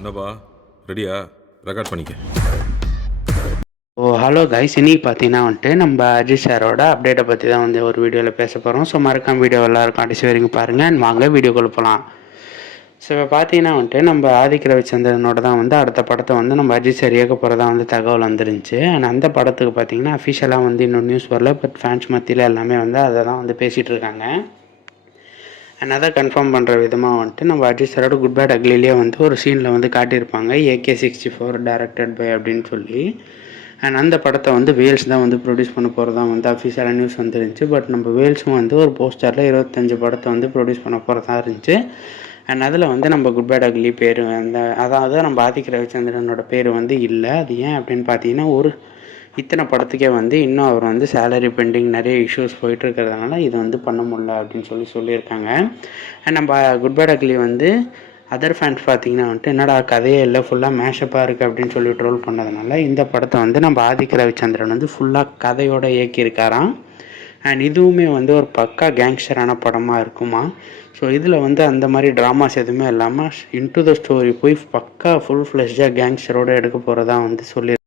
என்னப்பா ரெடியா? ரெக்கார்ட் பண்ணிக்க. ஹலோ கைஸ், இன்னைக்கு பார்த்தீங்கன்னா நம்ம அஜித் சாரோட அப்டேட்டை பற்றி தான் ஒரு வீடியோவில் பேச போகிறோம். ஸோ மறக்காம வீடியோ எல்லாருக்கும் கடைசி வரைக்கும் பாருங்கள் அண்ட் வாங்க வீடியோக்குள்ள போகலாம். ஸோ இப்போ பார்த்தீங்கன்னா நம்ம ஆதிக் ரவிச்சந்திரனோட தான் அடுத்த படத்தை நம்ம அஜித் சார் இயக்க போகிறதா தகவல் வந்துருந்துச்சு. அண்ட் அந்த படத்துக்கு பார்த்தீங்கன்னா அஃபிஷியலாக இன்னும் நியூஸ் வரல. பட் ஃபேன்ஸ் மத்தியில் எல்லாமே அதை தான் பேசிகிட்டு இருக்காங்க. அண்ட் அதை கன்ஃபார்ம் பண்ணுற விதமாக நம்ம அஜித் சாரோட குட் பேட் அக்லிலேயே ஒரு சீனில் காட்டியிருப்பாங்க, AK-64 டைரக்டட் பை அப்படின்னு சொல்லி. அண்ட் அந்த படத்தை வேல்ஸ் தான் ப்ரொடியூஸ் பண்ண போகிறதா அஃபிஷியலாக நியூஸ் வந்துருந்துச்சு. பட் நம்ம வேல்ஸும் ஒரு போஸ்டரில் 25 படத்தை ப்ரொடியூஸ் பண்ண போகிறதா இருந்துச்சு. அண்ட் அதில் நம்ம குட் பேட் அக்லி பேர் அதாவது நம்ம ஆதிக் ரவிச்சந்திரனோட பேர் இல்லை. அது ஏன் அப்படின்னு பார்த்தீங்கன்னா இத்தனை படத்துக்கே இன்னும் அவர் சேலரி பெண்டிங் நிறைய இஷ்யூஸ் போயிட்டு இருக்கிறதுனால இது பண்ண முடியல அப்படின்னு சொல்லியிருக்காங்க. அண்ட் நம்ம good bad ugly other fans பார்த்தீங்கன்னா என்னடா கதையே இல்லை, ஃபுல்லாக மேஷப்பாக இருக்குது அப்படின்னு சொல்லி ட்ரோல் பண்ணதுனால இந்த படத்தை நம்ம ஆதிக் ரவிச்சந்திரன் ஃபுல்லாக கதையோடு இயக்கியிருக்காராம். அண்ட் இதுவுமே ஒரு பக்கா கேங்ஸ்டரான படமாக இருக்குமா. ஸோ இதில் அந்த மாதிரி ட்ராமாஸ் எதுவுமே இல்லாமல் இன்டு த ஸ்டோரி போய் பக்கா ஃபுல் ஃப்ளெஷ்டாக கேங்ஸ்டரோடு எடுக்க போகிறதா சொல்லி